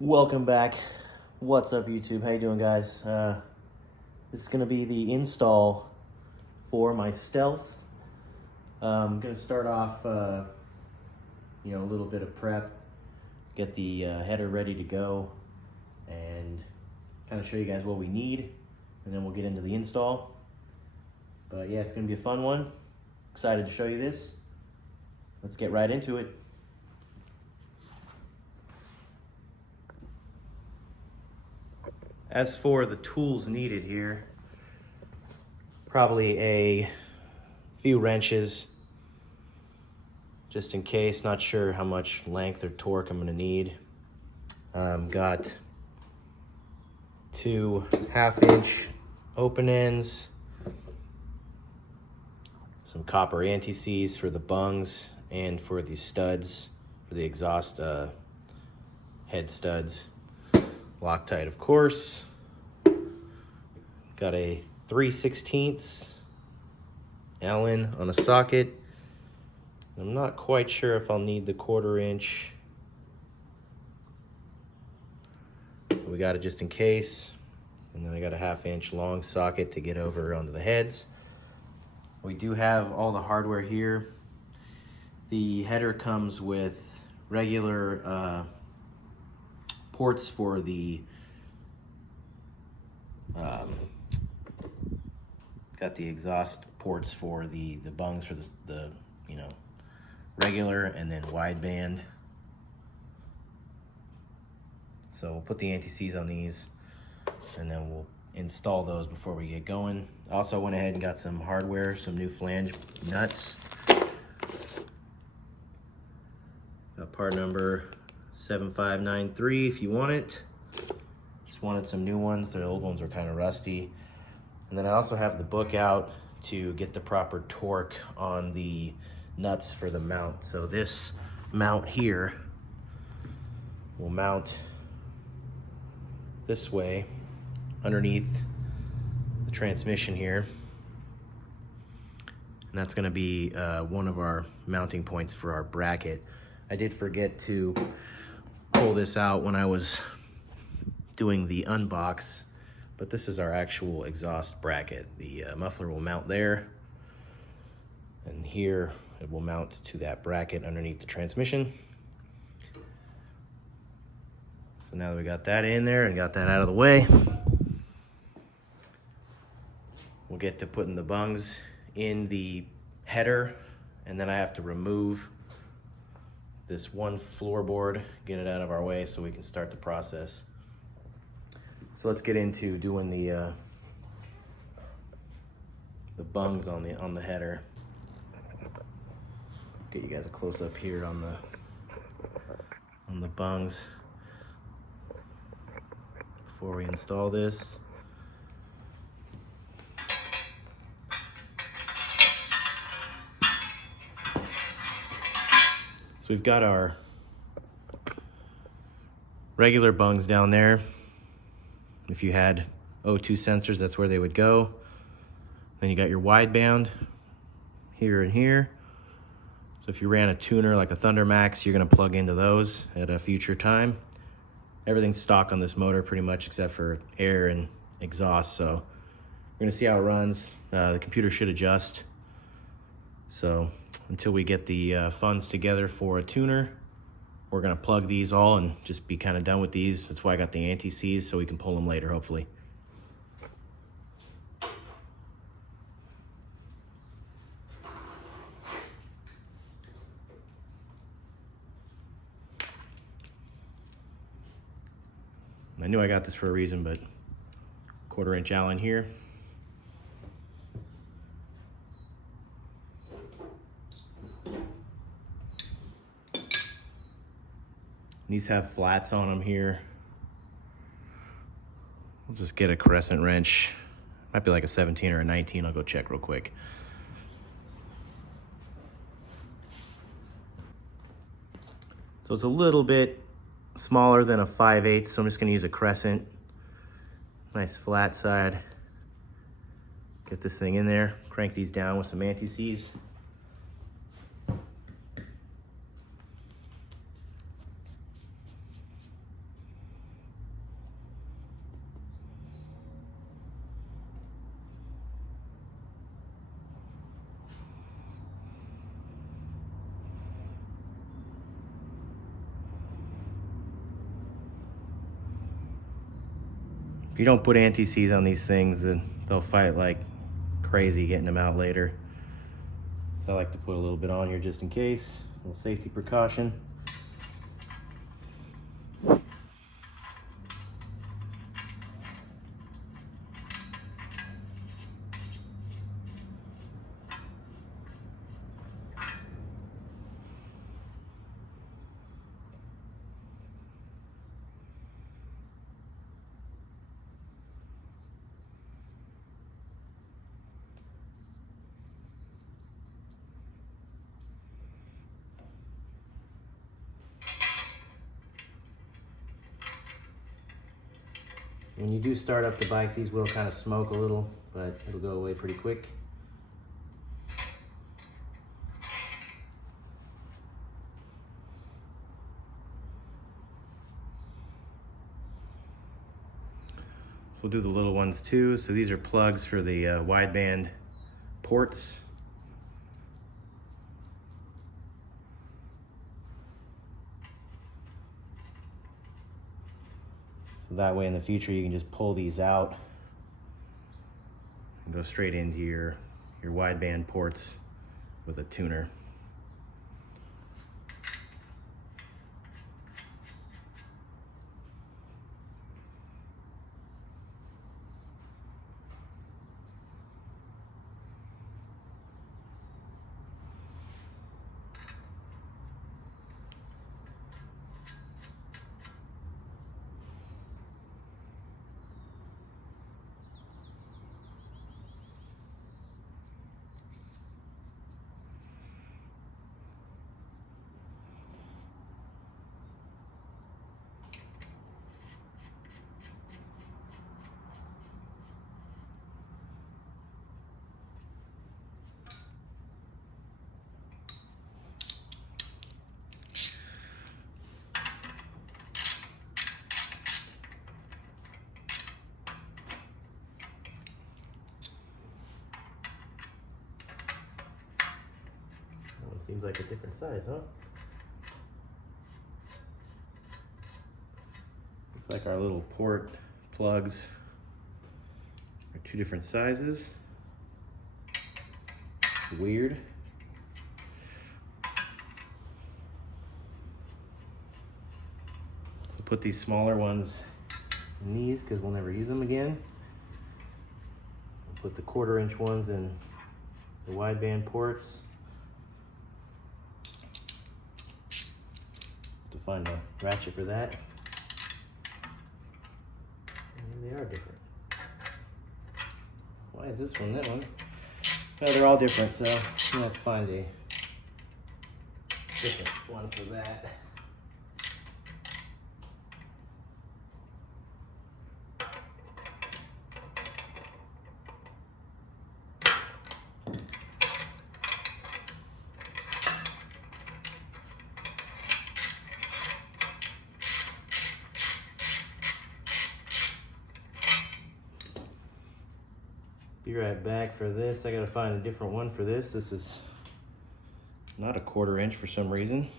Welcome back. What's up, YouTube? How you doing, guys? This is gonna be the install for my Stealth. I'm gonna start off, a little bit of prep, get the header ready to go, and kind of show you guys what we need, and then we'll get into the install. But yeah, it's gonna be a fun one. Excited to show you this. Let's get right into it. As for the tools needed here, probably a few wrenches, just in case, not sure how much length or torque I'm gonna need. Got 2 1/2-inch open ends, some copper anti-seize for the bungs and for the studs, for the exhaust head studs. Loctite, of course. Got a 3/16 Allen on a socket. I'm not quite sure if I'll need the 1/4 inch. We got it just in case. And then I got a 1/2 inch long socket to get over onto the heads. We do have all the hardware here. The header comes with regular ports for the got the exhaust ports for the bungs for the regular and then wideband. So we'll put the anti-seize on these and then we'll install those before we get going. Also went ahead and got some hardware, some new flange nuts. Got part number 7593 if you want it. Just wanted some new ones. The old ones are kind of rusty. And then I also have the book out to get the proper torque on the nuts for the mount. So this mount here will mount this way underneath the transmission here. And that's gonna be one of our mounting points for our bracket. I did forget to pull this out when I was doing the unbox, but this is our actual exhaust bracket. The muffler will mount there, and here it will mount to that bracket underneath the transmission. So now that we got that in there and got that out of the way, we'll get to putting the bungs in the header, and then I have to remove this one floorboard, get it out of our way so we can start the process. So let's get into doing the bungs on the header. Get you guys a close up here on the bungs before we install this. So we've got our regular bungs down there. If you had O2 sensors, that's where they would go. Then you got your wideband here and here. So if you ran a tuner like a Thunder Max, you're gonna plug into those at a future time. Everything's stock on this motor pretty much except for air and exhaust. So we're gonna see how it runs. The computer should adjust. So until we get the funds together for a tuner, we're gonna plug these all and just be kind of done with these. That's why I got the anti-seize, so we can pull them later, hopefully. I knew I got this for a reason, but 1/4 inch Allen here. These have flats on them here. We'll just get a crescent wrench. Might be like a 17 or a 19. I'll go check real quick. So it's a little bit smaller than a 5/8, so I'm just gonna use a crescent. Nice flat side. Get this thing in there, crank these down with some anti-seize. you don't put anti-seize on these things, then they'll fight like crazy getting them out later. So I like to put a little bit on here just in case, a little safety precaution. When you do start up the bike, these will kind of smoke a little, but it'll go away pretty quick. We'll do the little ones too. So these are plugs for the wideband ports. So that way in the future you can just pull these out and go straight into your wideband ports with a tuner. Seems like a different size, huh? Looks like our little port plugs are two different sizes. Weird. We'll put these smaller ones in these because we'll never use them again. We'll put the 1/4-inch ones in the wideband ports. Find a ratchet for that. And they are different. Why is this one that one? Well, they're all different, so I'm gonna have to find a different one for that. Be right back for this. I gotta find a different one for this. This is not a 1/4-inch for some reason.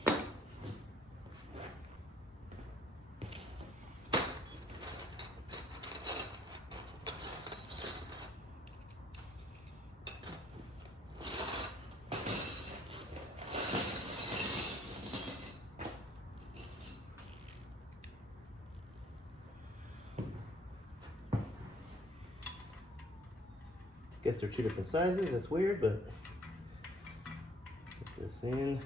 Guess they're two different sizes. That's weird, but put this in.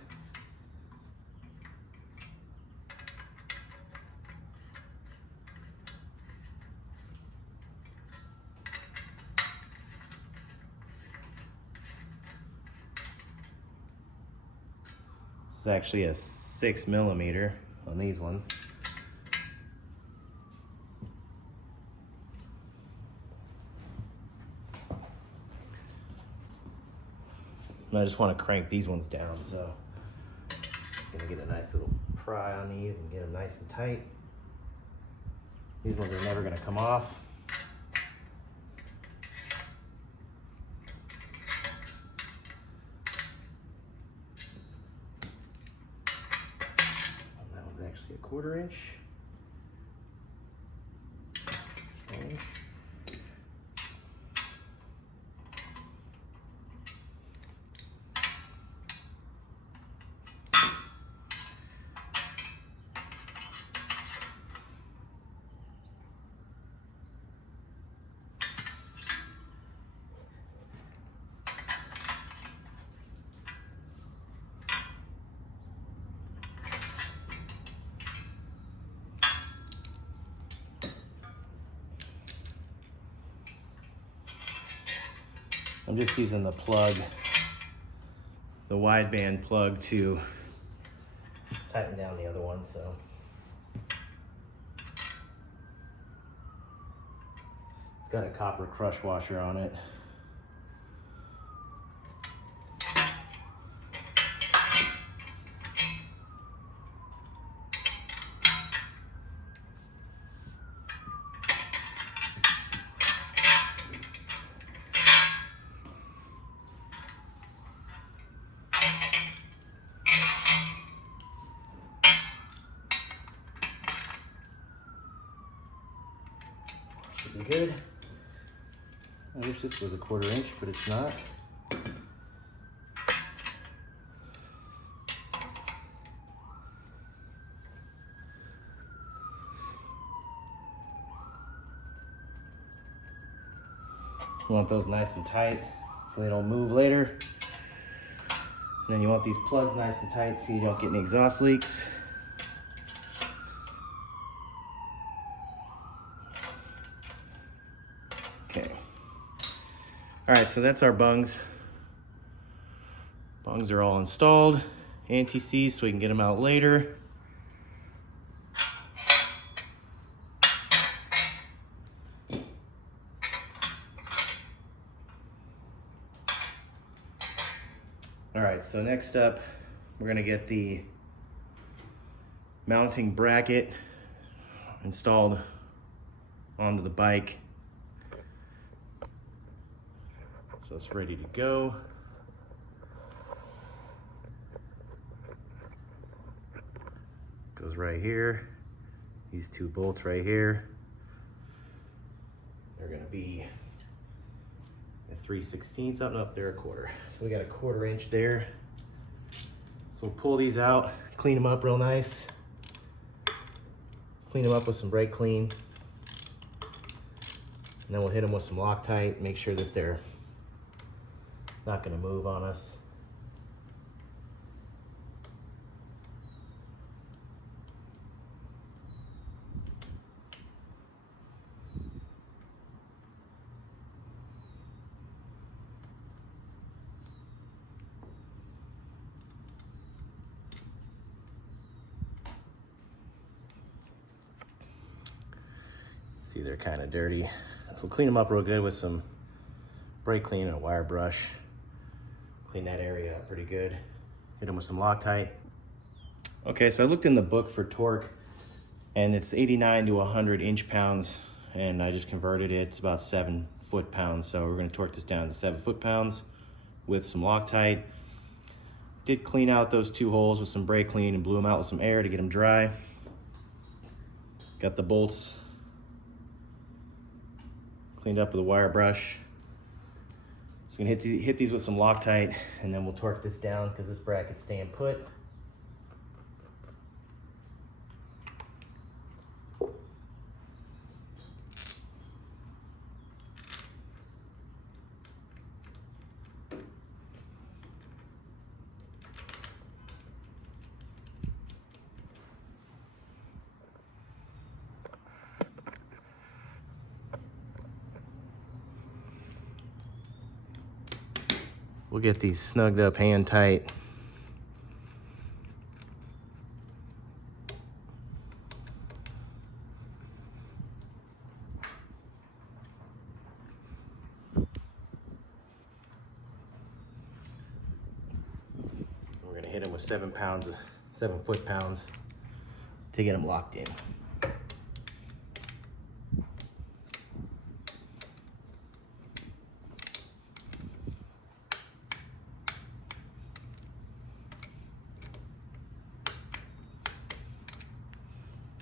It's actually a 6mm on these ones. And I just want to crank these ones down, so I'm gonna get a nice little pry on these and get them nice and tight. These ones are never gonna come off. And that one's actually a 1/4-inch. I'm just using the plug, the wideband plug, to tighten down the other one, so. It's got a copper crush washer on it. Should be good. I wish this was a 1/4 inch, but it's not. You want those nice and tight so they don't move later. And then you want these plugs nice and tight so you don't get any exhaust leaks. Okay. All right, so that's our bungs. Bungs are all installed. Anti-seize so we can get them out later. All right, so next up, we're gonna get the mounting bracket installed onto the bike. So it's ready to go. Goes right here. These 2 bolts right here. They're gonna be a 3/16, something up there, 1/4. So we got a 1/4 inch there. So we'll pull these out, clean them up real nice. Clean them up with some brake clean. And then we'll hit them with some Loctite, make sure that they're not gonna move on us. See, they're kind of dirty. So we'll clean them up real good with some brake clean and a wire brush. Clean that area up pretty good. Hit them with some Loctite. Okay, so I looked in the book for torque, and it's 89 to 100 inch-pounds, and I just converted it. It's about 7 foot-pounds, so we're gonna torque this down to 7 foot-pounds with some Loctite. Did clean out those 2 holes with some brake clean and blew them out with some air to get them dry. Got the bolts cleaned up with a wire brush. So we're gonna hit these with some Loctite, and then we'll torque this down because this bracket's staying put. We'll get these snugged up hand tight. We're gonna hit them with 7 foot-pounds to get them locked in.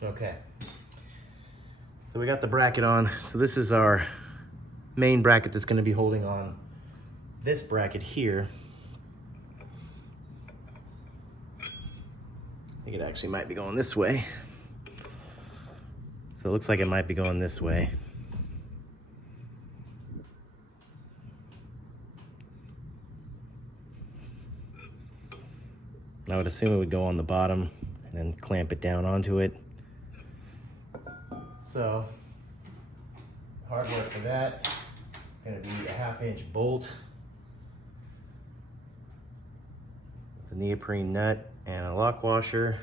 Okay, so we got the bracket on. So this is our main bracket that's going to be holding on this bracket here. I think it actually might be going this way. So it looks like it might be going this way. I would assume it would go on the bottom and then clamp it down onto it. So, hard work for that. It's gonna be a 1/2 inch bolt the neoprene nut and a lock washer.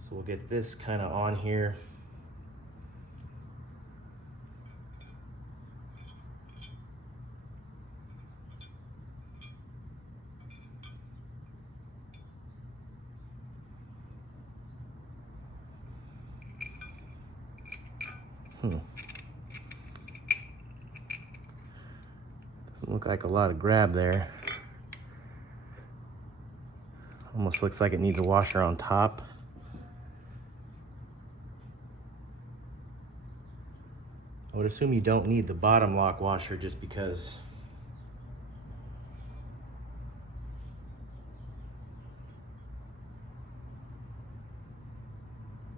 So we'll get this kind of on here. Doesn't look like a lot of grab there. Almost looks like it needs a washer on top. I would assume you don't need the bottom lock washer just because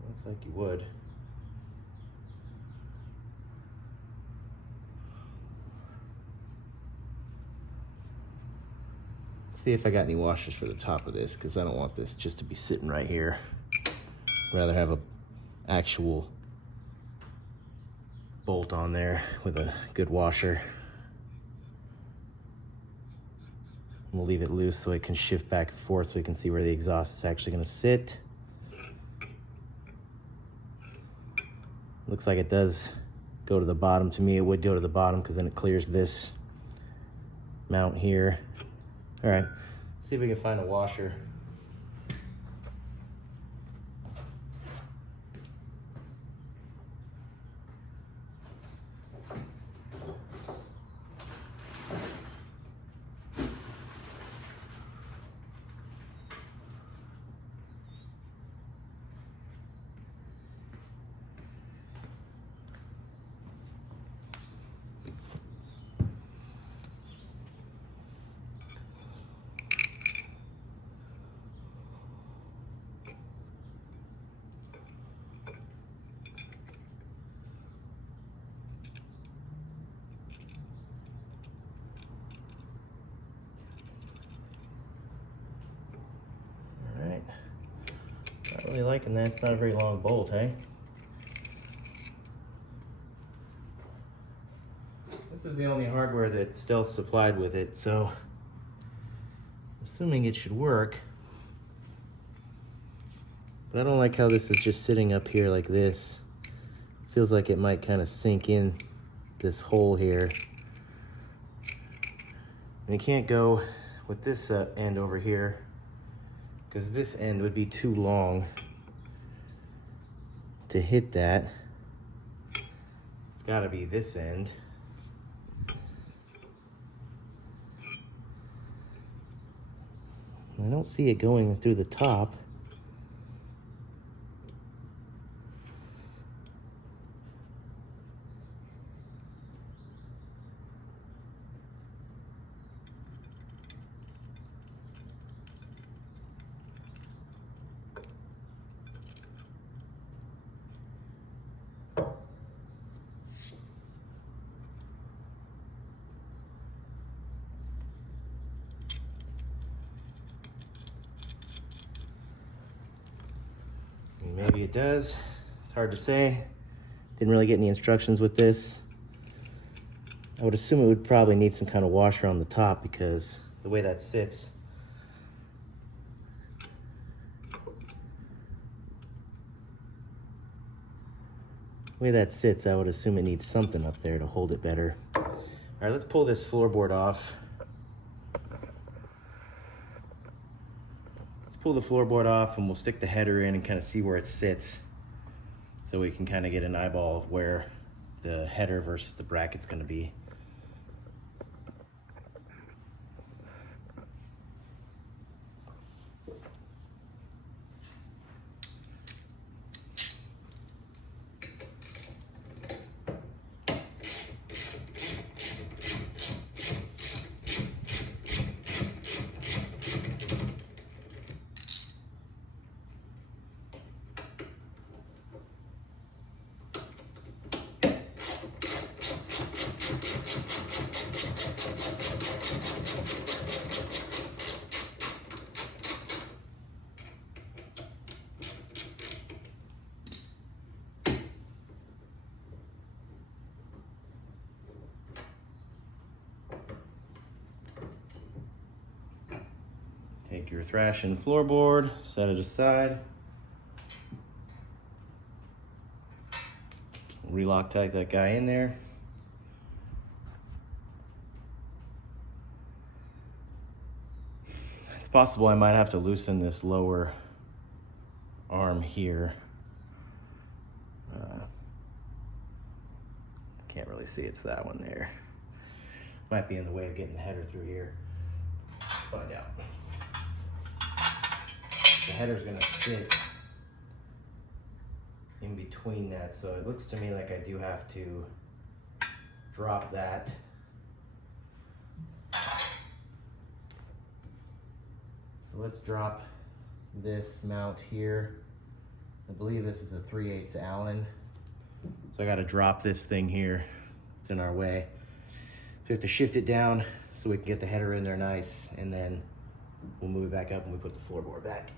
looks like you would. See if I got any washers for the top of this, because I don't want this just to be sitting right here. I'd rather have a actual bolt on there with a good washer. We'll leave it loose so it can shift back and forth so we can see where the exhaust is actually going to sit. Looks like it does go to the bottom. To me, it would go to the bottom because then it clears this mount here. All right, see if we can find a washer. Not really liking that. It's not a very long bolt, hey? This is the only hardware that Stealth supplied with it, so assuming it should work. But I don't like how this is just sitting up here like this. Feels like it might kind of sink in this hole here. And you can't go with this end over here, because this end would be too long to hit that. It's gotta be this end. I don't see it going through the top. Maybe it does. It's hard to say. Didn't really get any instructions with this. I would assume it would probably need some kind of washer on the top because the way that sits. The way that sits, I would assume it needs something up there to hold it better. All right, let's pull this floorboard off. Pull the floorboard off and we'll stick the header in and kind of see where it sits so we can kind of get an eyeball of where the header versus the bracket's going to be. Take your Thrashin floorboard, set it aside. Re-Loctite that guy in there. It's possible I might have to loosen this lower arm here. Can't really see it's that one there. Might be in the way of getting the header through here. Let's find out. The header's gonna sit in between that, so it looks to me like I do have to drop that. So let's drop this mount here. I believe this is a 3/8 Allen. So I gotta drop this thing here. It's in our way. So we have to shift it down so we can get the header in there nice, and then we'll move it back up and we put the floorboard back.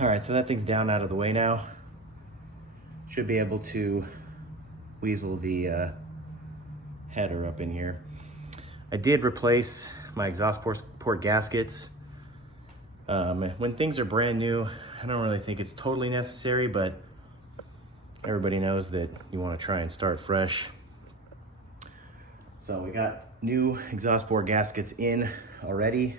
All right, so that thing's down out of the way now. Should be able to weasel the header up in here. I did replace my exhaust port gaskets. When things are brand new, I don't really think it's totally necessary, but everybody knows that you want to try and start fresh. So we got new exhaust port gaskets in already.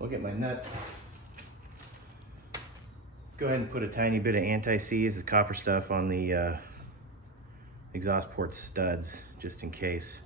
Look at my nuts. Let's go ahead and put a tiny bit of anti-seize, the copper stuff, on the exhaust port studs, just in case.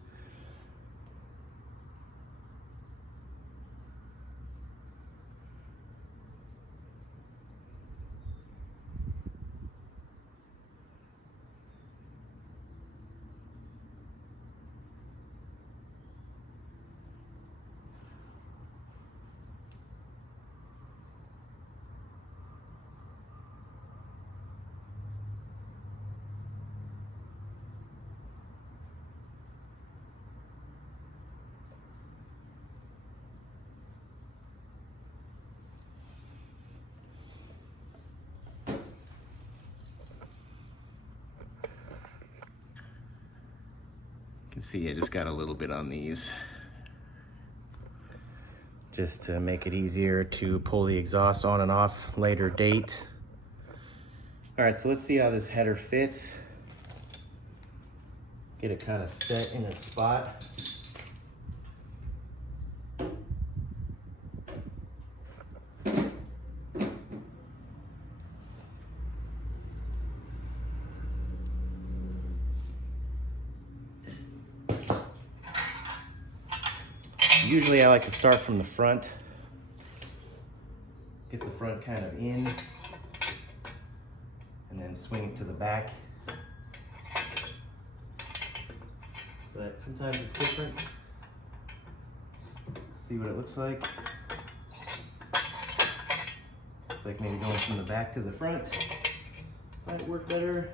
You can see I just got a little bit on these, just to make it easier to pull the exhaust on and off later date. All right, so let's see how this header fits. Get it kind of set in its spot. Usually I like to start from the front, get the front kind of in, and then swing it to the back. But sometimes it's different. See what it looks like. Looks like maybe going from the back to the front might work better.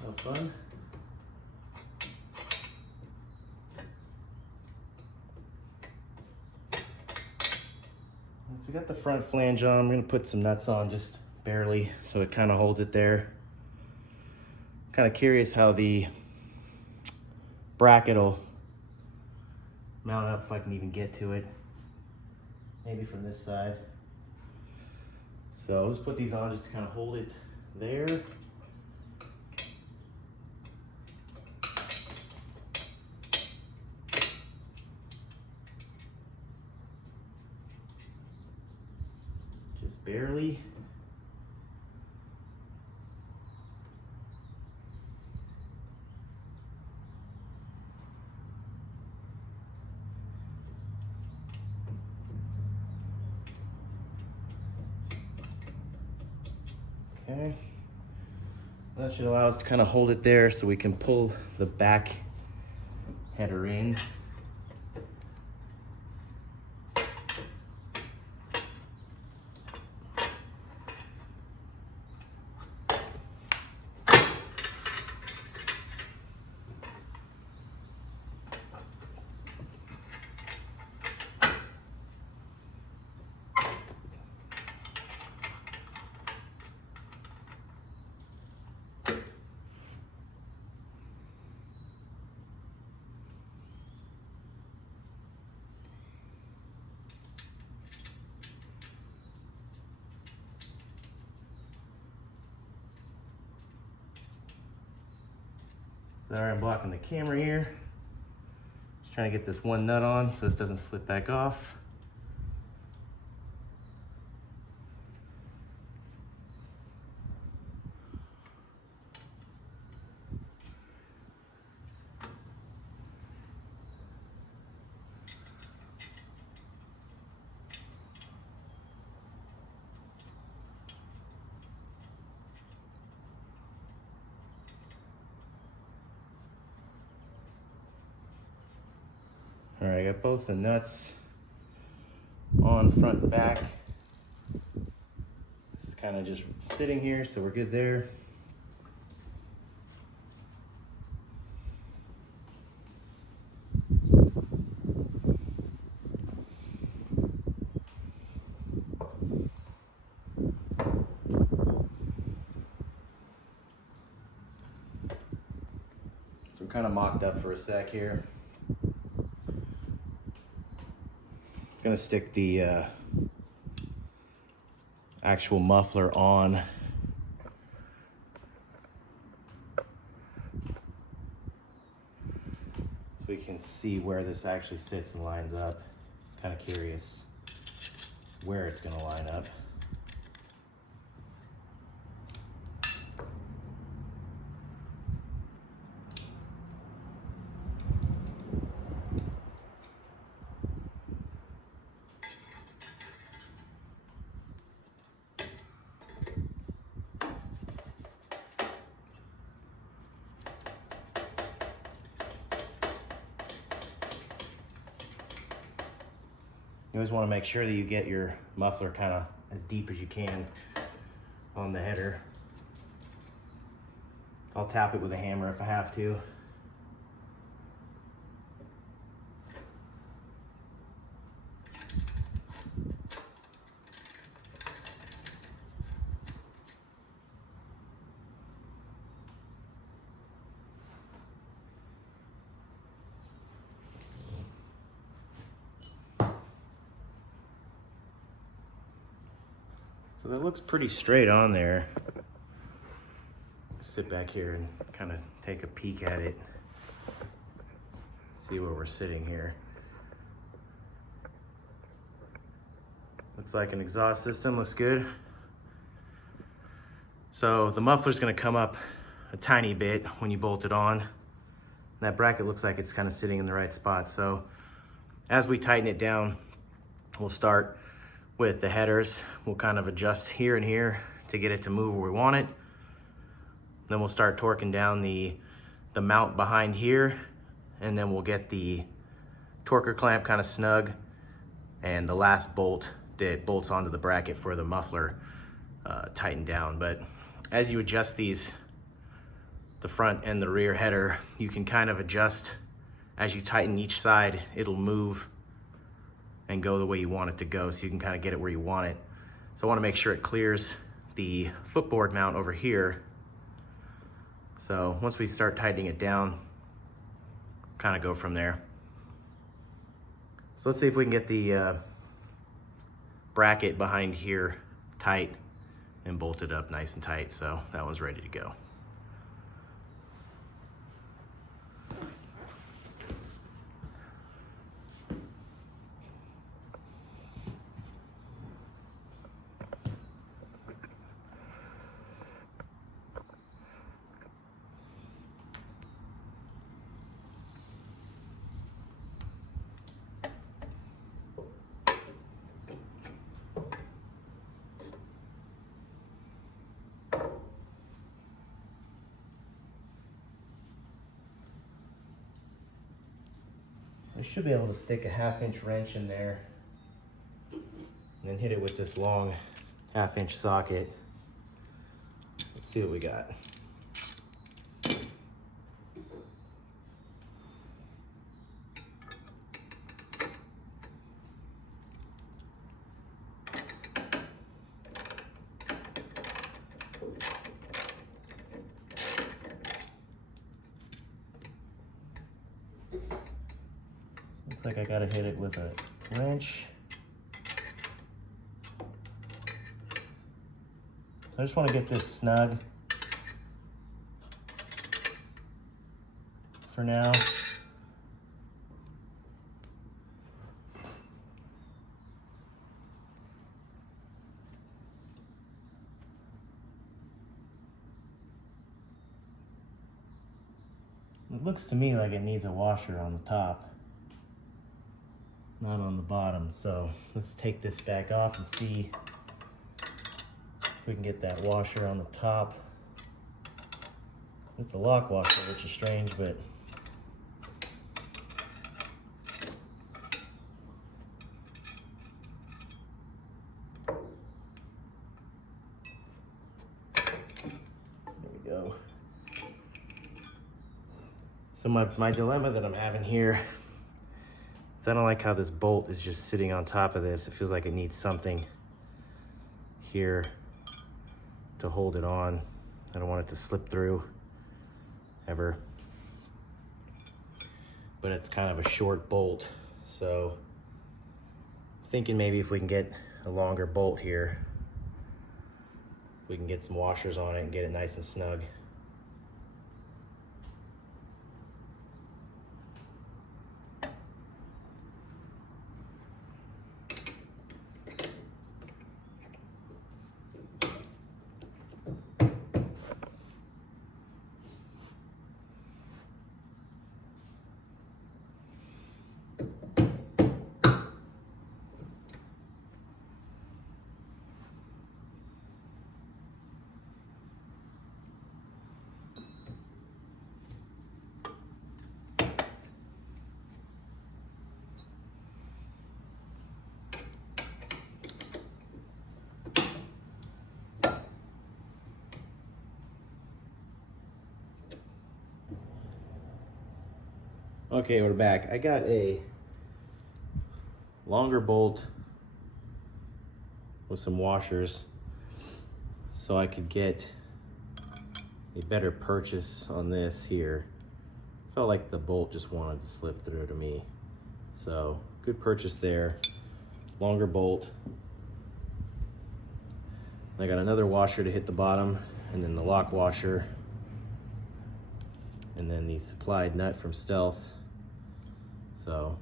That was fun. So we got the front flange on. I'm gonna put some nuts on, just barely, so it kind of holds it there. Kind of curious how the bracket will mount up, if I can even get to it. Maybe from this side. So I'll just put these on just to kind of hold it there. Just barely. Okay, that should allow us to kind of hold it there so we can pull the back header in. Sorry, I'm blocking the camera here. Just trying to get this one nut on so this doesn't slip back off. All right, I got both the nuts on front and back. This is kind of just sitting here, so we're good there. So we're kind of mocked up for a sec here. Gonna stick the actual muffler on. So we can see where this actually sits and lines up. Kind of curious where it's gonna line up. You always want to make sure that you get your muffler kind of as deep as you can on the header. I'll tap it with a hammer if I have to. So that looks pretty straight on there. Sit back here and kind of take a peek at it. See where we're sitting here. Looks like an exhaust system, looks good. So the muffler's gonna come up a tiny bit when you bolt it on. That bracket looks like it's kind of sitting in the right spot. So as we tighten it down, we'll start with the headers. We'll kind of adjust here and here to get it to move where we want it. Then we'll start torquing down the mount behind here, and then we'll get the torquer clamp kind of snug, and the last bolt that bolts onto the bracket for the muffler tightened down. But as you adjust these, the front and the rear header, you can kind of adjust as you tighten each side. It'll move and go the way you want it to go, so you can kind of get it where you want it. So I want to make sure it clears the footboard mount over here. So once we start tightening it down, kind of go from there. So let's see if we can get the bracket behind here tight and bolted up nice and tight. So that one's ready to go. I should be able to stick a 1/2-inch wrench in there and then hit it with this long 1/2-inch socket. Let's see what we got. Looks like I gotta hit it with a wrench. So I just want to get this snug for now. It looks to me like it needs a washer on the top, not on the bottom. So let's take this back off and see if we can get that washer on the top. It's a lock washer, which is strange, but there we go. So my dilemma that I'm having here is I don't like how this bolt is just sitting on top of this. It feels like it needs something here to hold it on. I don't want it to slip through ever. But it's kind of a short bolt, so I'm thinking maybe if we can get a longer bolt here, we can get some washers on it and get it nice and snug. Okay, we're back. I got a longer bolt with some washers so I could get a better purchase on this here. Felt like the bolt just wanted to slip through to me. So good purchase there. Longer bolt. I got another washer to hit the bottom, and then the lock washer, and then the supplied nut from Stealth. So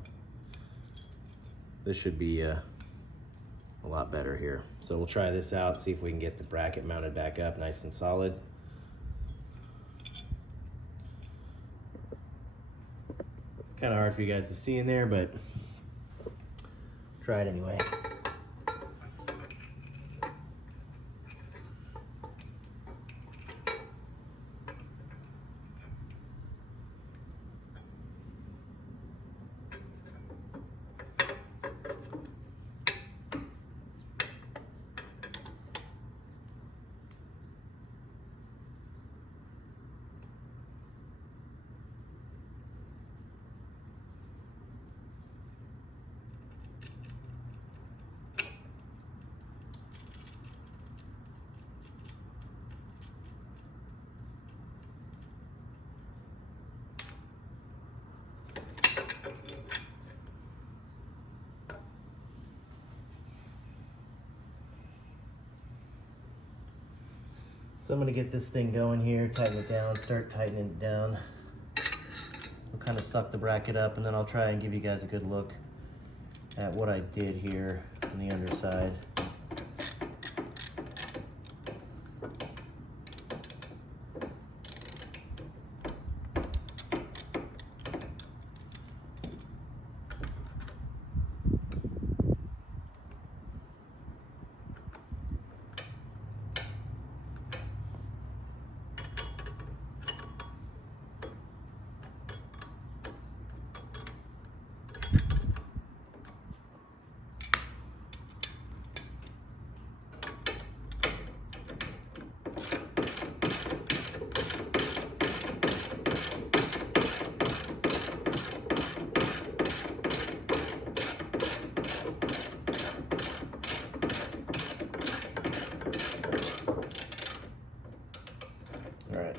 this should be a lot better here. So we'll try this out, see if we can get the bracket mounted back up nice and solid. It's kind of hard for you guys to see in there, but try it anyway. So I'm gonna get this thing going here, tighten it down, start tightening it down. I'll kind of suck the bracket up, and then I'll try and give you guys a good look at what I did here on the underside.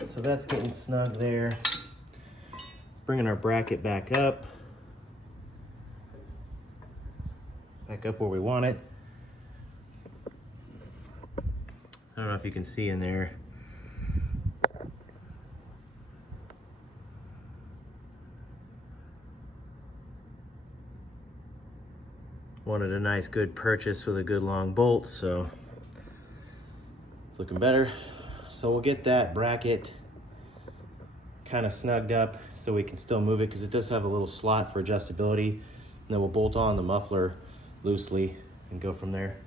So that's getting snug there. Let's bring our bracket back up where we want it. I don't know if you can see in there. Wanted a nice good purchase with a good long bolt, so it's looking better. So we'll get that bracket kind of snugged up so we can still move it, because it does have a little slot for adjustability. And then we'll bolt on the muffler loosely and go from there.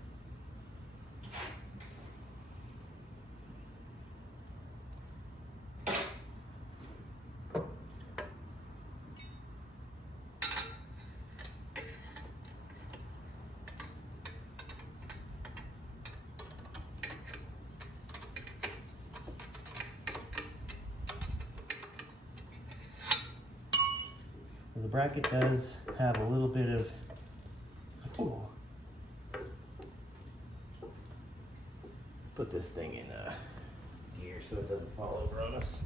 So the bracket does have a little bit of, ooh. Let's put this thing in gear so it doesn't fall over on us.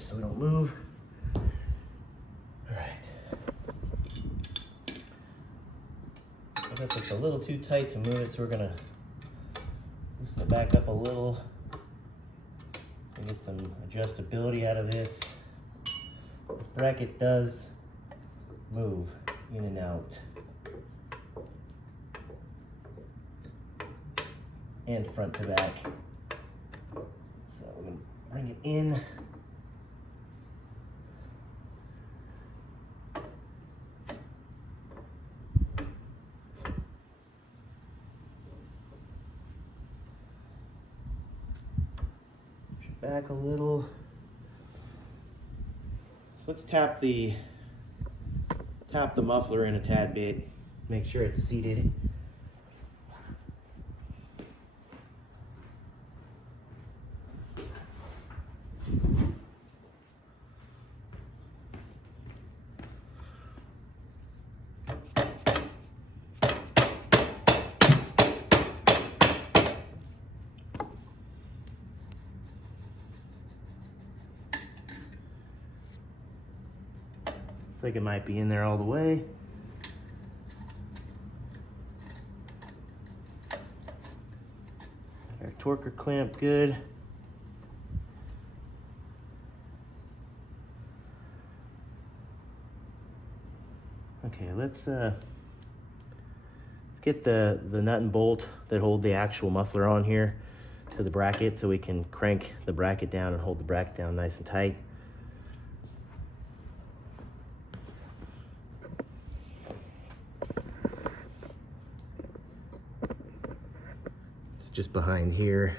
So we don't move. All right. I got this a little too tight to move it, so we're gonna loosen it back up a little. So we get some adjustability out of this. This bracket does move in and out. And front to back. So we're gonna bring it in. Back a little. So let's tap the muffler in a tad bit. Make sure it's seated. Looks like it might be in there all the way. Our torquer clamp good. Okay, let's get the nut and bolt that hold the actual muffler on here to the bracket, so we can crank the bracket down and hold the bracket down nice and tight. Just behind here.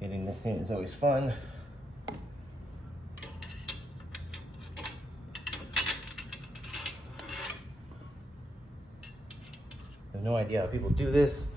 Getting this in is always fun. have no idea how people do this.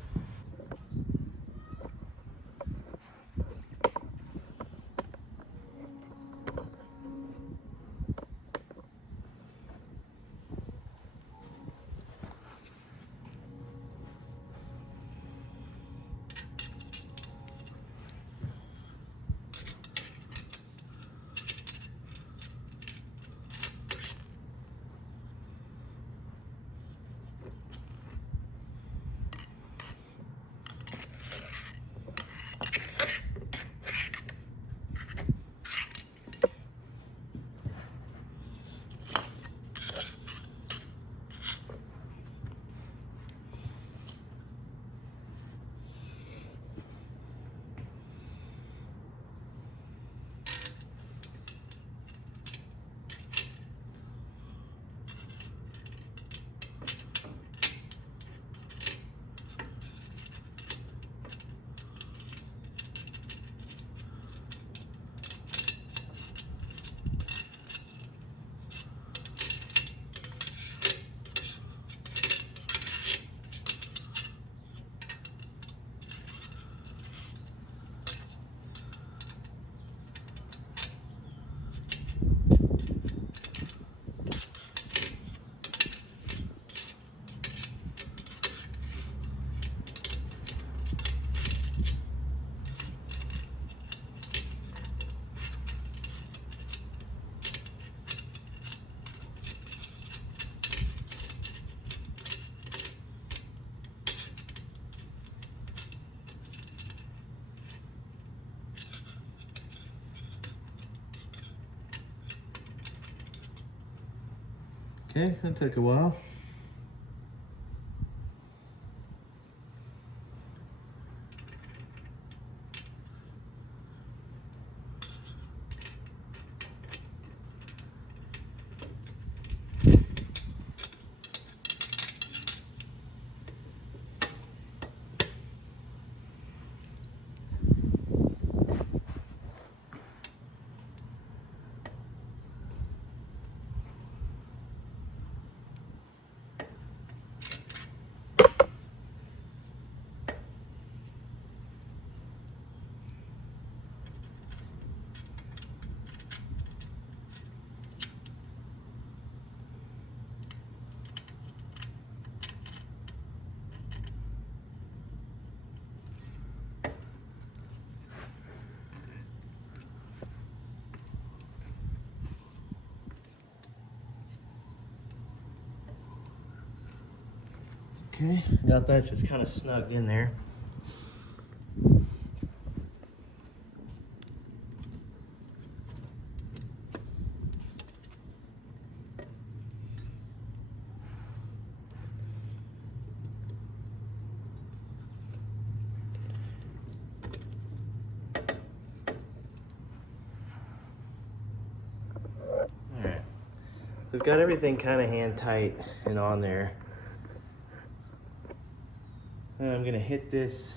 Okay, that took a while. Okay, got that just kind of snugged in there. All right, we've got everything kind of hand tight and on there. I'm gonna hit this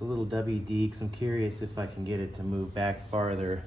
a little WD because I'm curious if I can get it to move back farther.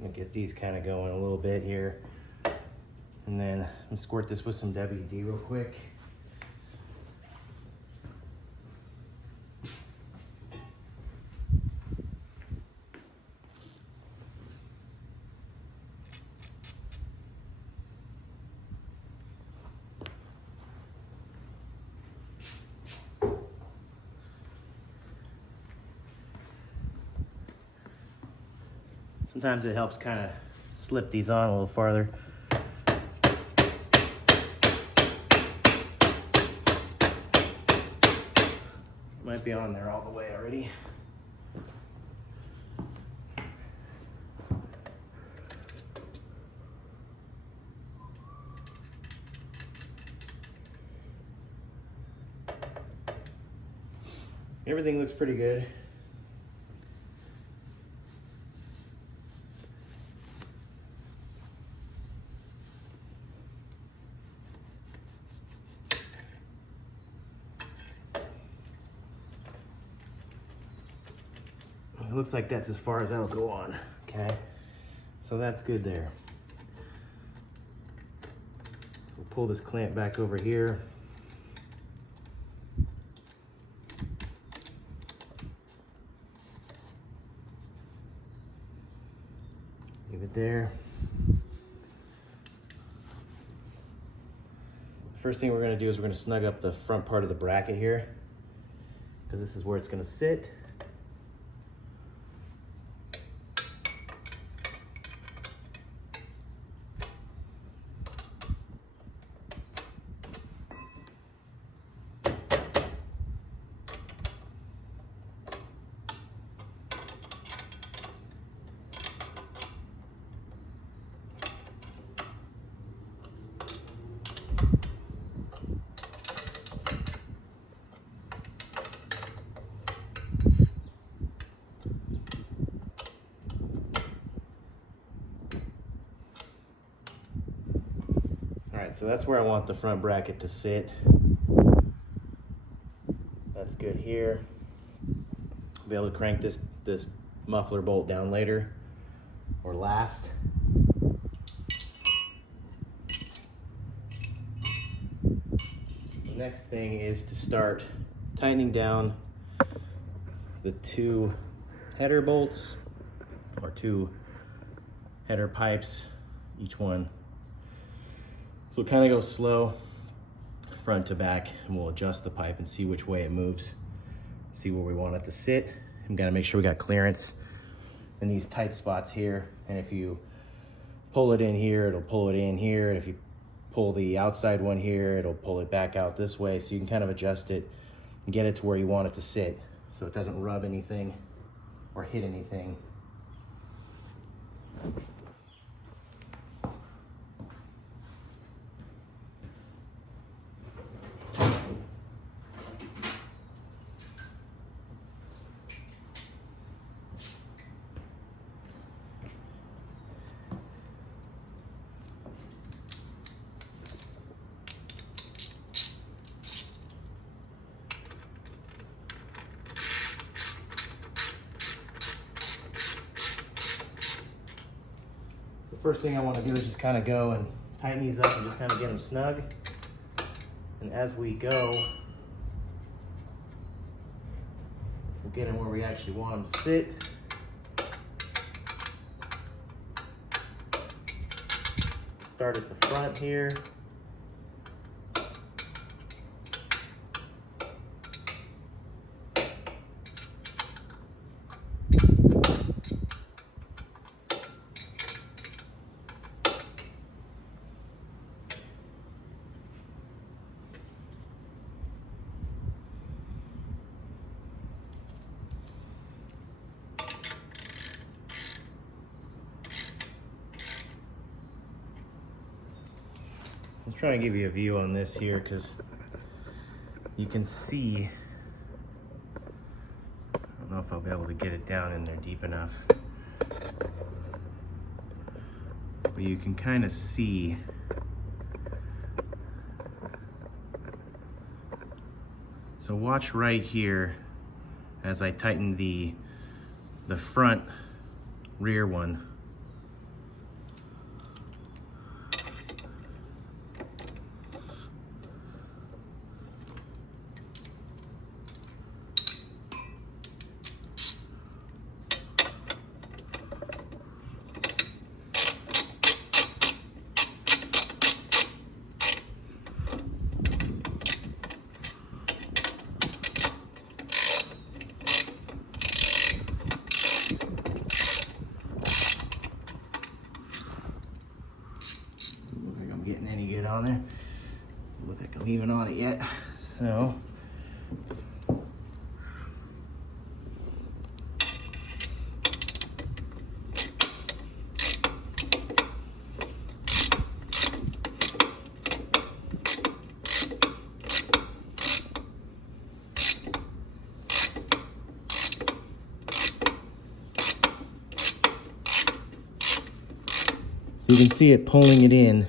I'm gonna get these kind of going a little bit here. And then I'm gonna squirt this with some WD real quick. Sometimes it helps kind of slip these on a little farther. Might be on there all the way already. Everything looks pretty good. It looks like that's as far as that'll go on, okay? So that's good there. So we'll pull this clamp back over here. Leave it there. First thing we're gonna do is we're gonna snug up the front part of the bracket here, because this is where it's gonna sit. Alright, so that's where I want the front bracket to sit. That's good here. I'll be able to crank this muffler bolt down later or last. The next thing is to start tightening down the two header bolts, or two header pipes, each one. So we'll kind of go slow, front to back, and we'll adjust the pipe and see which way it moves, see where we want it to sit. We gotta make sure we got clearance in these tight spots here. And if you pull it in here, it'll pull it in here. And if you pull the outside one here, it'll pull it back out this way. So you can kind of adjust it and get it to where you want it to sit, so it doesn't rub anything or hit anything. First thing I want to do is just kind of go and tighten these up and just kind of get them snug. And as we go, we'll get them where we actually want them to sit. Start at the front here. Let's try and give you a view on this here, because you can see, I don't know if I'll be able to get it down in there deep enough, but you can kind of see so watch right here as I tighten the front rear one. Getting any good on there. Look like I'm even on it yet. So can see it pulling it in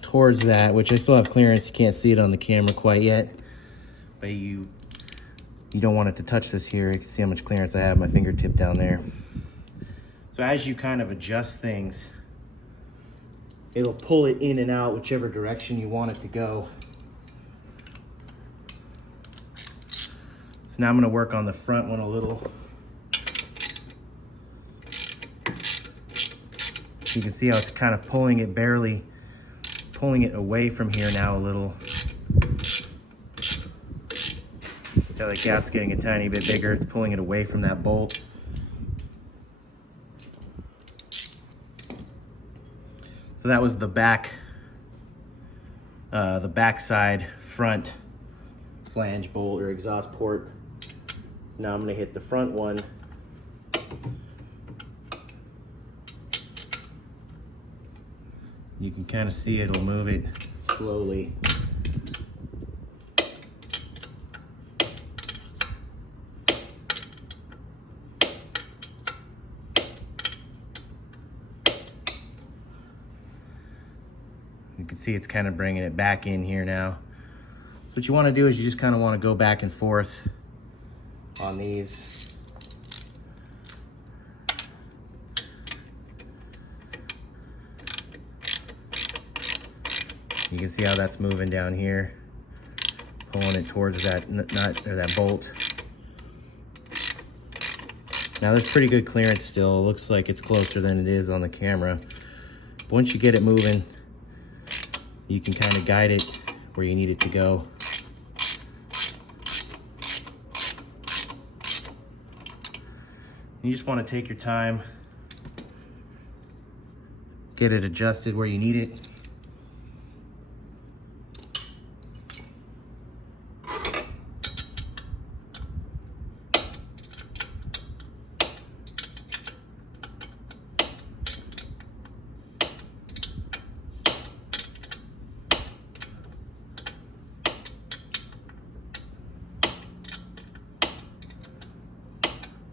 towards that, which I still have clearance. You can't see it on the camera quite yet, but you don't want it to touch this here. You can see how much clearance I have, my fingertip down there. So as you kind of adjust things, it'll pull it in and out whichever direction you want it to go. So now I'm gonna work on the front one a little. You can see how it's kind of pulling it, barely pulling it away from here now a little. Now the gap's getting a tiny bit bigger. It's pulling it away from that bolt. So that was the back side front flange bolt or exhaust port. Now I'm going to hit the front one. You can kind of see it'll move it slowly. You can see it's kind of bringing it back in here now. So what you want to do is you just kind of want to go back and forth on these. You can see how that's moving down here, pulling it towards that nut or that bolt. Now there's pretty good clearance still. It looks like it's closer than it is on the camera. But once you get it moving, you can kind of guide it where you need it to go. You just want to take your time, get it adjusted where you need it.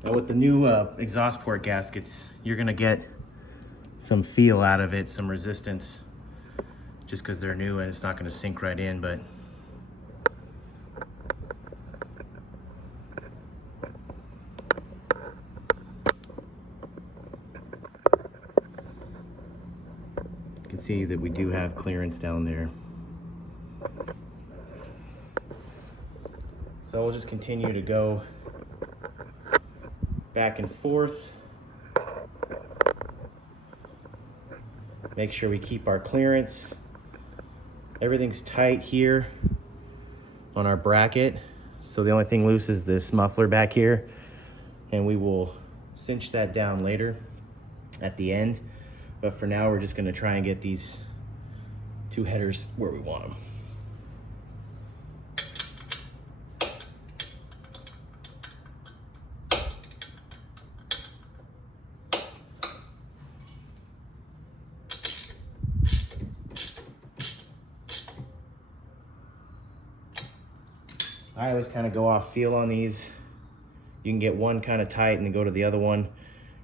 Now with the new exhaust port gaskets, you're gonna get some feel out of it, some resistance, just because they're new and it's not gonna sink right in, but you can see that we do have clearance down there. So we'll just continue to go back and forth. Make sure we keep our clearance. Everything's tight here on our bracket. So the only thing loose is this muffler back here. And we will cinch that down later at the end. But for now, we're just gonna try and get these two headers where we want them. I always kind of go off feel on these. You can get one kind of tight and then go to the other one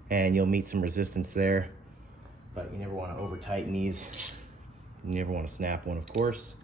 and you'll meet some resistance there. But you never want to over tighten these. You never want to snap one, of course.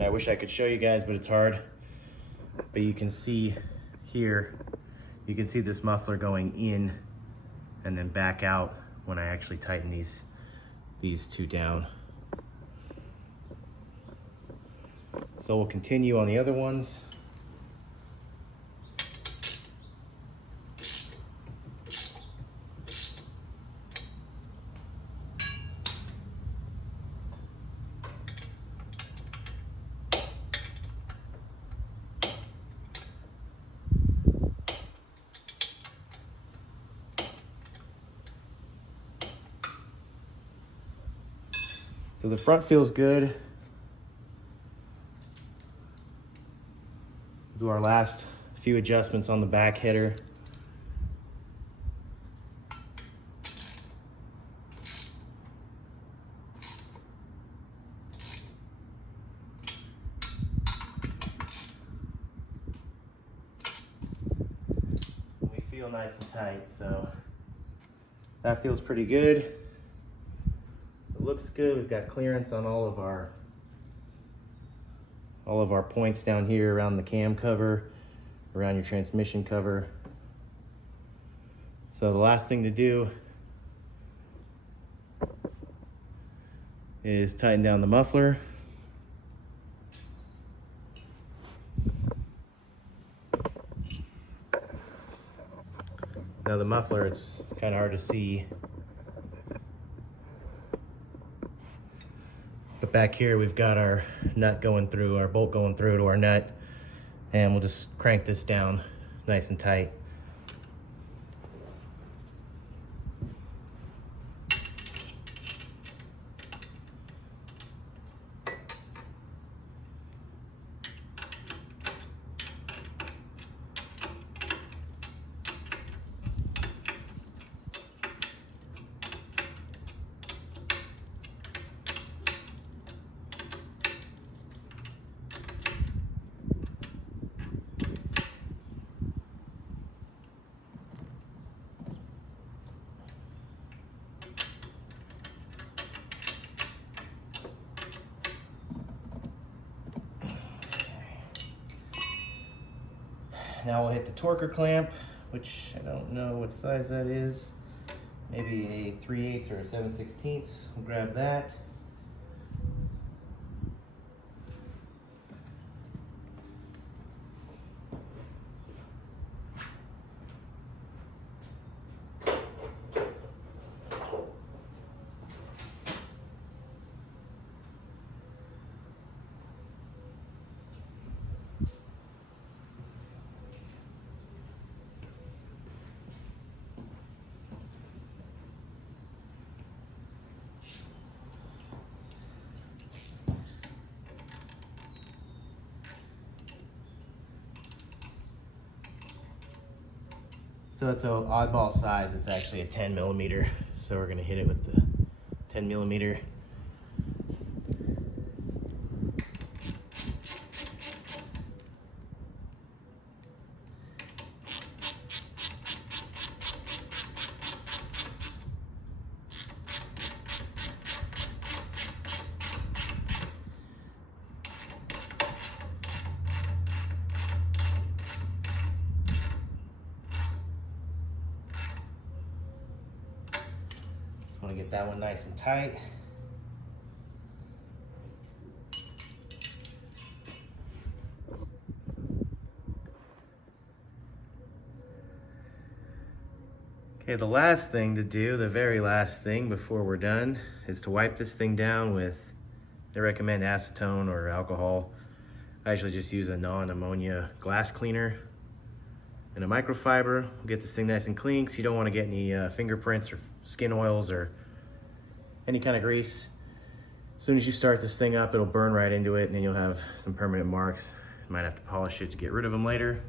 I wish I could show you guys, but it's hard. But you can see here, you can see this muffler going in and then back out when I actually tighten these two down. So we'll continue on the other ones. So the front feels good. Do our last few adjustments on the back header. We feel nice and tight, so that feels pretty good. It looks good. We've got clearance on all of our points down here around the cam cover, around your transmission cover. So the last thing to do is tighten down the muffler. Now the muffler, it's kind of hard to see, but back here we've got our nut going through, our bolt going through to our nut, and we'll just crank this down nice and tight. Now we'll hit the torquer clamp, which I don't know what size that is. Maybe a 3/8 or a 7/16. We'll grab that. So it's an oddball size. It's actually a 10 millimeter. So we're gonna hit it with the 10 millimeter. Want to get that one nice and tight. Okay, the last thing to do, the very last thing before we're done, is to wipe this thing down with, they recommend acetone or alcohol. I actually just use a non-ammonia glass cleaner and a microfiber. We'll get this thing nice and clean because you don't want to get any fingerprints or skin oils or any kind of grease. As soon as you start this thing up, it'll burn right into it, and then you'll have some permanent marks. You might have to polish it to get rid of them later.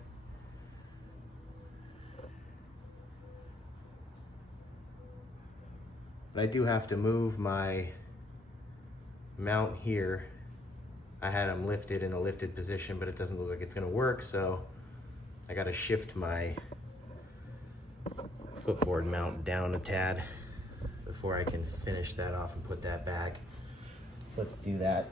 But I do have to move my mount here. I had them lifted in a lifted position, but it doesn't look like it's gonna work, so I gotta shift my footboard mount down a tad before I can finish that off and put that back. So let's do that.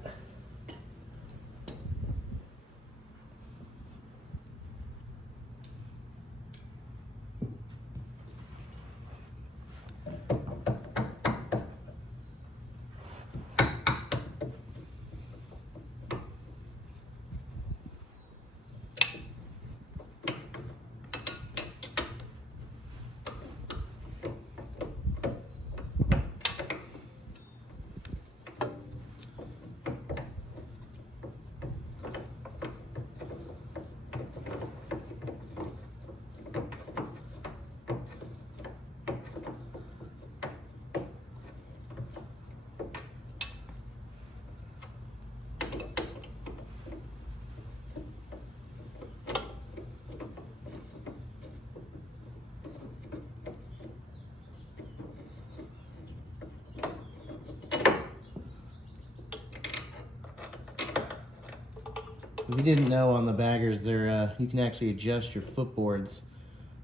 If you didn't know, on the baggers, you can actually adjust your footboards,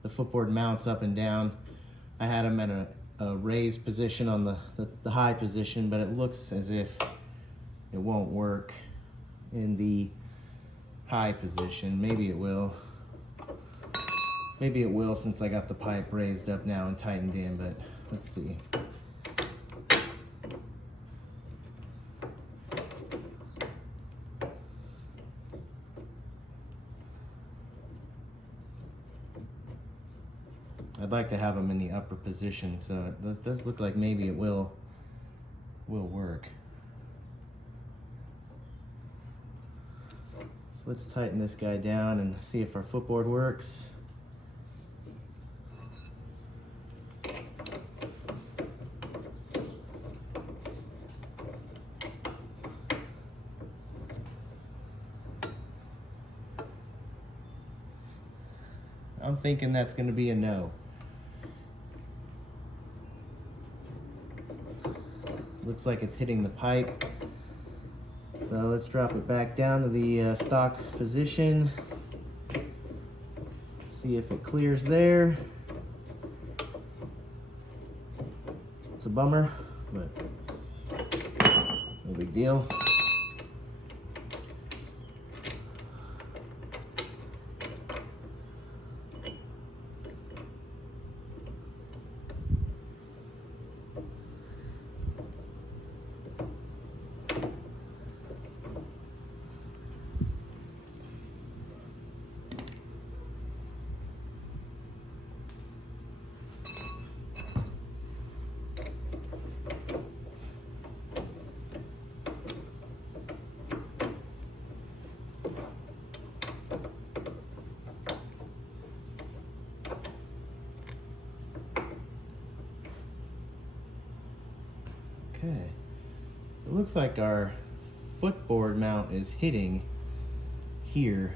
the footboard mounts up and down. I had them at a raised position on the high position, but it looks as if it won't work in the high position. Maybe it will. Maybe it will, since I got the pipe raised up now and tightened in, but let's see. I'd like to have them in the upper position, so it does look like maybe it will work. So let's tighten this guy down and see if our footboard works. I'm thinking that's going to be a no. Looks like it's hitting the pipe. So let's drop it back down to the stock position. See if it clears there. It's a bummer, but no big deal. Okay, it looks like our footboard mount is hitting here.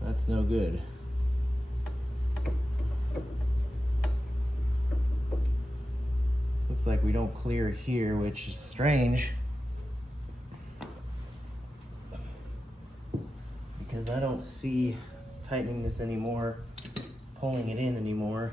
That's no good. Looks like we don't clear here, which is strange, because I don't see tightening this anymore, pulling it in anymore.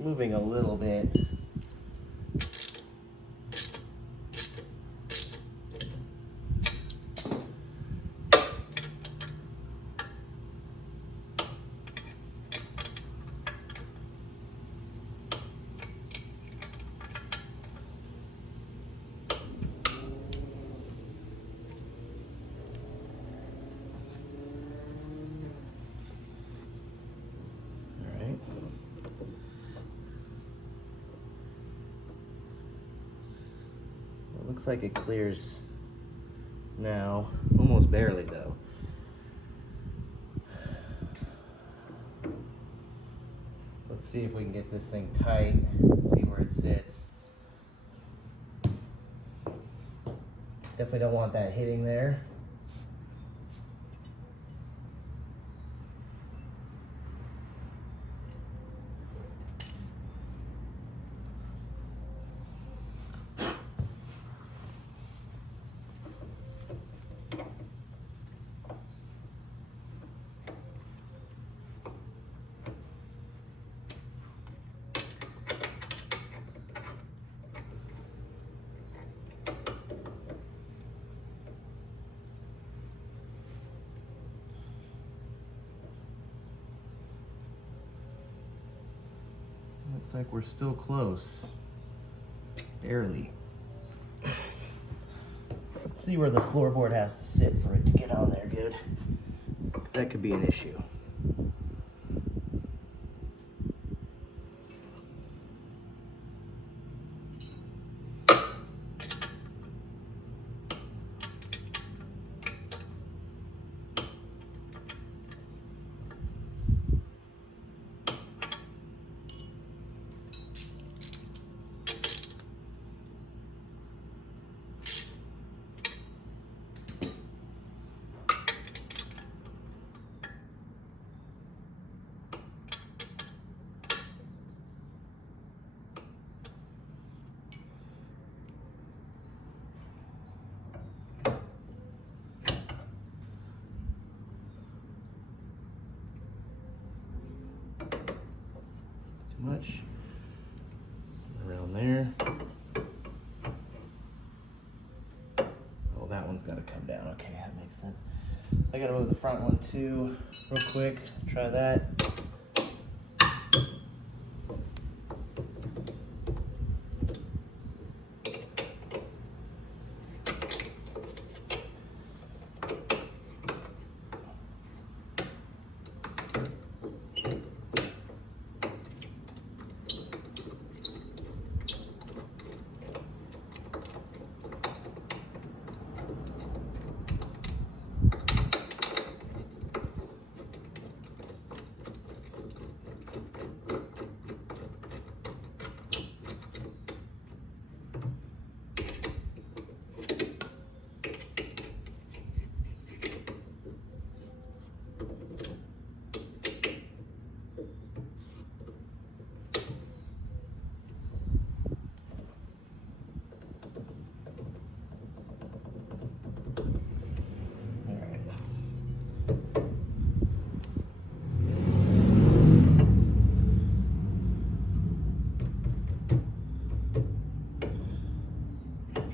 Moving a little bit. Looks like it clears now, almost barely though. Let's see if we can get this thing tight, see where it sits. Definitely don't want that hitting there. Looks like we're still close, barely. Let's see where the floorboard has to sit for it to get on there good, because that could be an issue. much. Around there. Oh, that one's got to come down. Okay, that makes sense. So I got to move the front one too, real quick. Try that.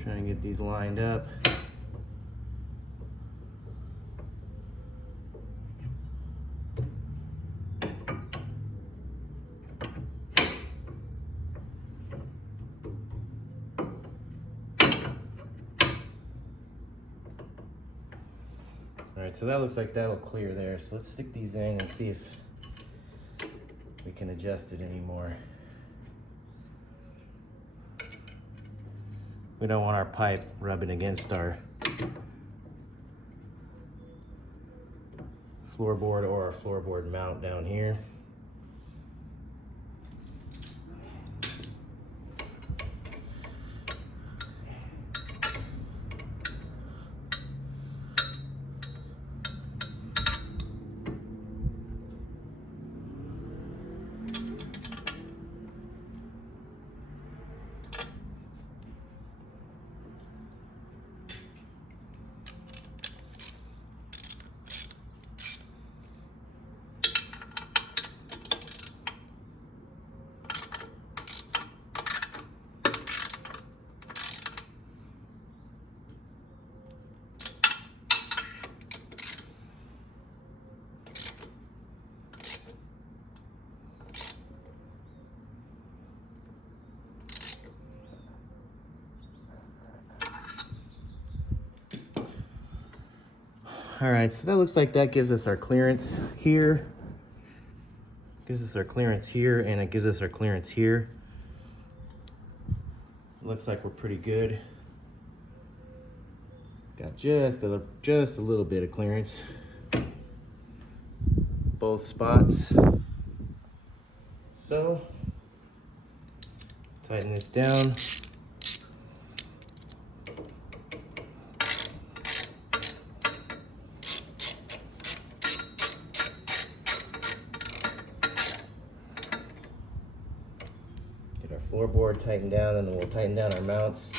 Try and get these lined up. All right, so that looks like that'll clear there. So let's stick these in and see if we can adjust it anymore. We don't want our pipe rubbing against our floorboard or our floorboard mount down here. All right, so that looks like that gives us our clearance here. Gives us our clearance here, and it gives us our clearance here. Looks like we're pretty good. Got just a little bit of clearance. Both spots. So, tighten this down. Get our floorboard tightened down, and then we'll tighten down our mounts.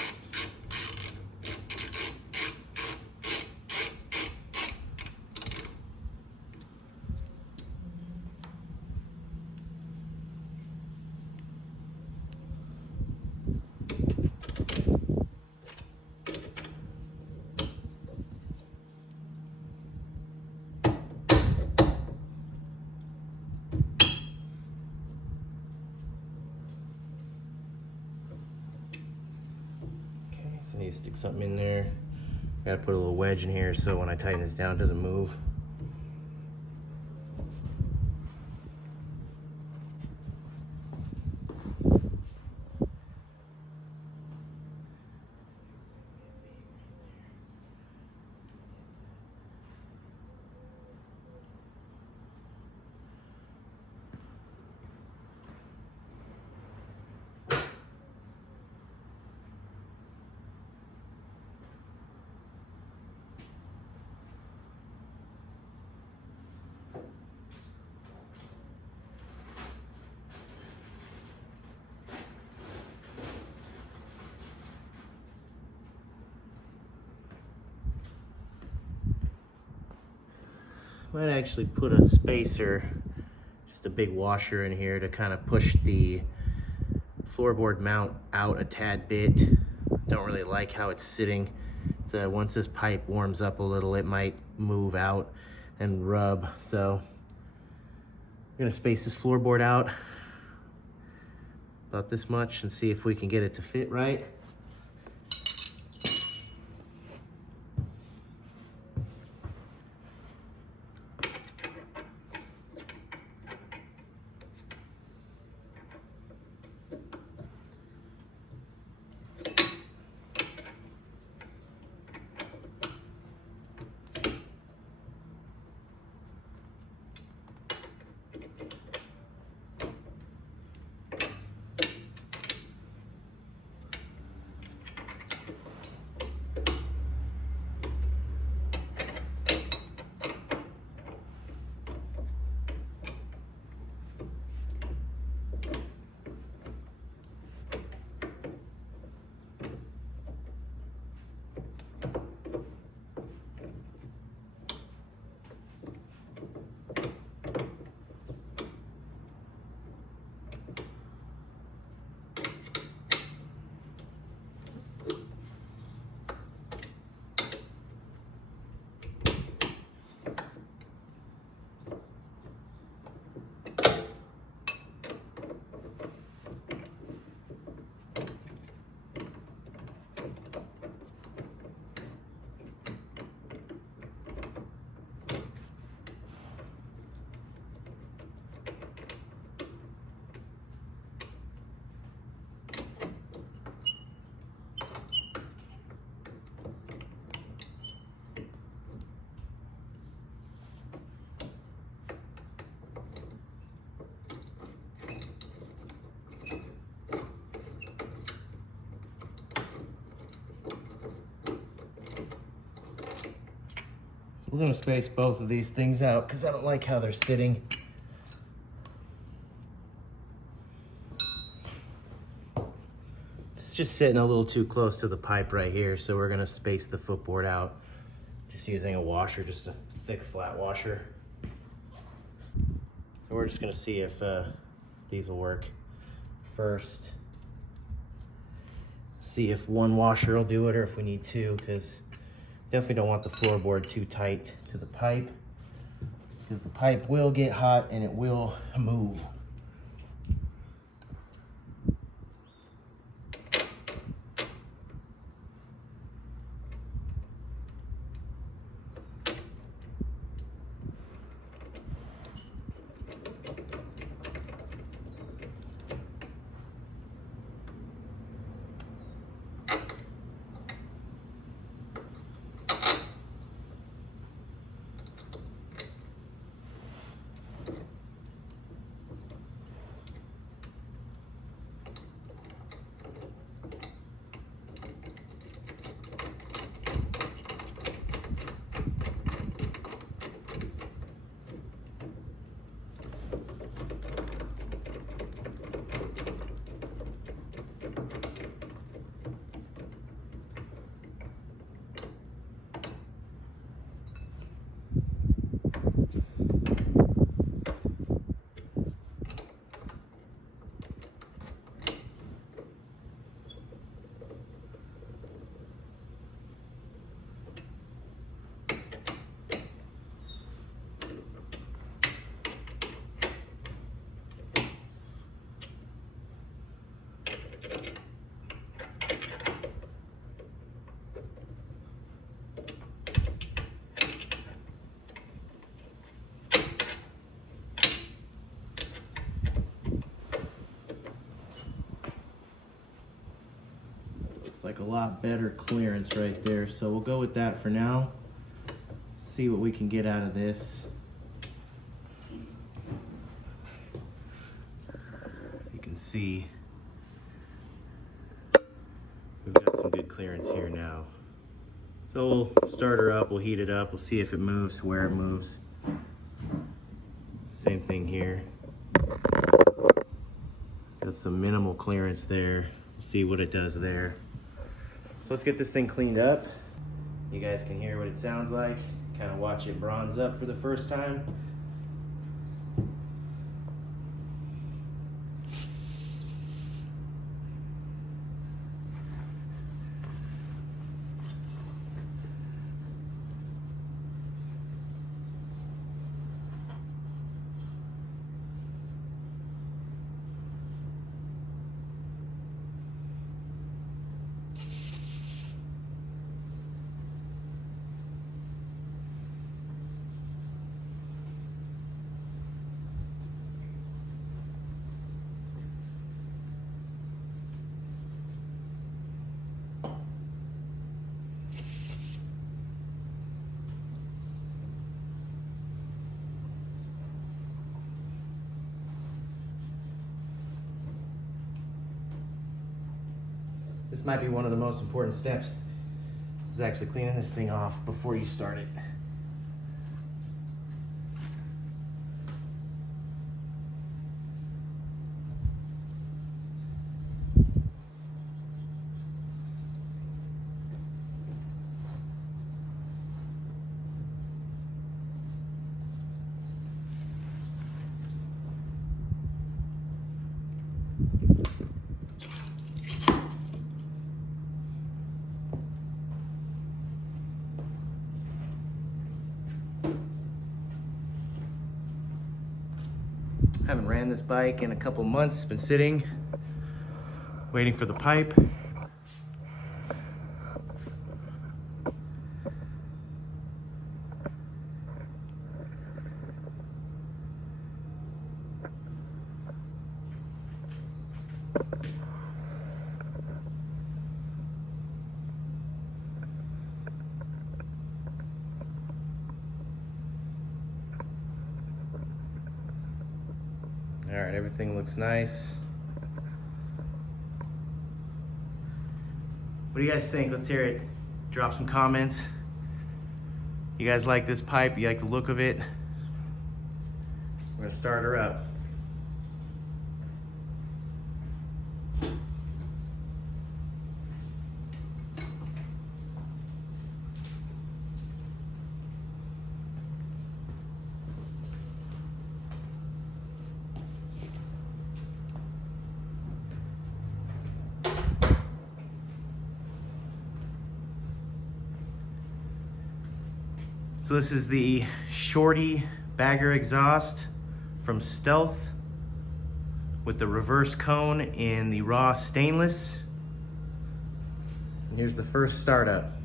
I need to stick something in there. Gotta put a little wedge in here so when I tighten this down, it doesn't move. Might actually put a spacer just Just a big washer in here to kind of push the floorboard mount out a tad bit. Don't really like how it's sitting. So once this pipe warms up a little, it might move out and rub. So I'm gonna space this floorboard out about this much and see if we can get it to fit right. We're gonna space both of these things out because I don't like how they're sitting. It's just sitting a little too close to the pipe right here, so we're gonna space the footboard out just using a washer, just a thick flat washer. So we're just gonna see if these will work first. See if one washer will do it or if we need two, because definitely don't want the floorboard too tight to the pipe, because the pipe will get hot and it will move. Like a lot better clearance right there, so we'll go with that for now. See what we can get out of this. You can see we've got some good clearance here now. So we'll start her up, we'll heat it up, we'll see if it moves, where it moves. Same thing here. Got some minimal clearance there. See what it does there. So let's get this thing cleaned up. You guys can hear what it sounds like. Kind of watch it bronze up for the first time. This might be one of the most important steps, is actually cleaning this thing off before you start it. Haven't ran this bike in a couple months. It's been sitting, waiting for the pipe. All right, everything looks nice. What do you guys think? Let's hear it. Drop some comments. You guys like this pipe? You like the look of it? We're gonna start her up. So this is the Shorty Bagger exhaust from Stealth with the reverse cone in the raw stainless. And here's the first startup.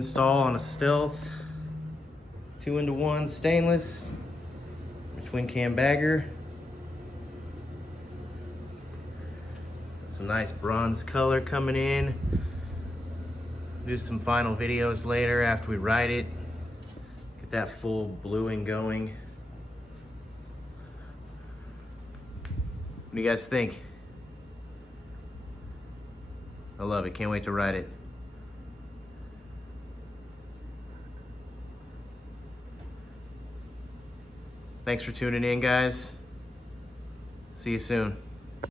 install on a Stealth 2-in-1 stainless twin cam bagger. Some nice bronze color coming in. Do some final videos later after we ride it. Get that full bluing going. What do you guys think? I love it, can't wait to ride it. Thanks for tuning in, guys. See you soon.